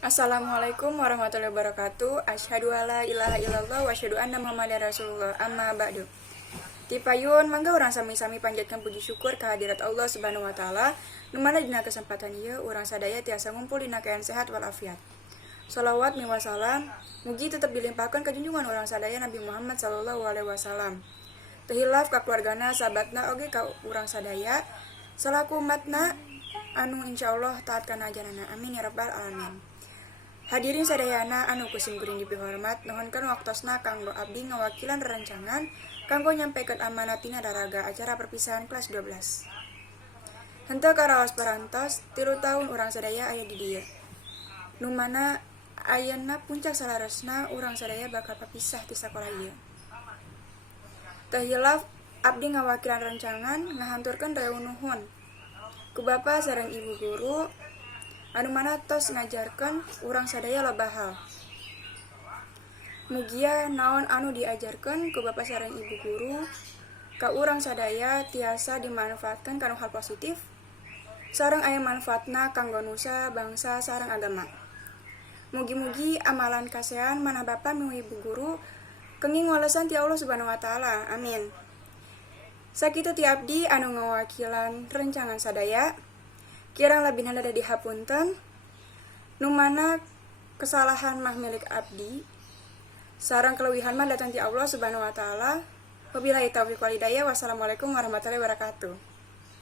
Assalamualaikum warahmatullahi wabarakatuh. Asyhadu alla ilaha illallah wa asyhadu anna muhammadar rasulullah. Amma ba'du. Ti payun mangga urang sami-sami panjatkan puji syukur kehadirat Allah Subhanahu wa taala. Nu mana dina kesempatan ieu urang sadaya tiasa ngumpul dina kaayaan sehat walafiat. Shalawat miwah salam mugi tetep dilimpahkeun ka junjungan urang sadaya Nabi Muhammad sallallahu alaihi wasallam. Teu hilaf ka keluargana, sahabatna oge ka urang sadaya salaku umatna anu insyaallah taat kana ajaranna. Amin ya rabbal alamin. Hadirin sadayana anu kusim kuring dipihormat, nuhunkeun waktosna kanggo abdi ngawakilan rerencangan kanggo nyampikeun amanat tina daraga acara perpisahan kelas 12. Henteu karaos parantos 3 tahun urang sadaya aya di dieu. Nu mana ayeuna puncak salaresna urang sadaya bakal papisah ti sakola ieu. Teu hilaf abdi ngawakilan rencangan ngahanturkeun reung nuhun ku Bapa sareng Ibu guru anu mana tos ngajarkeun urang sadaya loba hal. Mugia naon anu diajarkeun ku Bapa sareng Ibu guru ka urang sadaya tiasa dimanfaatkeun kana hal positif sareng aya manfaatna kanggo nusa, bangsa sareng agama. Mugi-mugi amalan kasehan mana Bapa miwah Ibu guru kenging walesan ti Allah Subhanahu wa taala. Amin. Sakitu ti abdi anu ngawakilan rencangan sadaya. Kirang labina ada dihapunten, nu mana kesalahan mah milik abdi, sareng keleuwihan mah datang ti Allah Subhanahu wa taala. Wabillahi taufiq wal hidayah. Wassalamualaikum warahmatullahi wabarakatuh.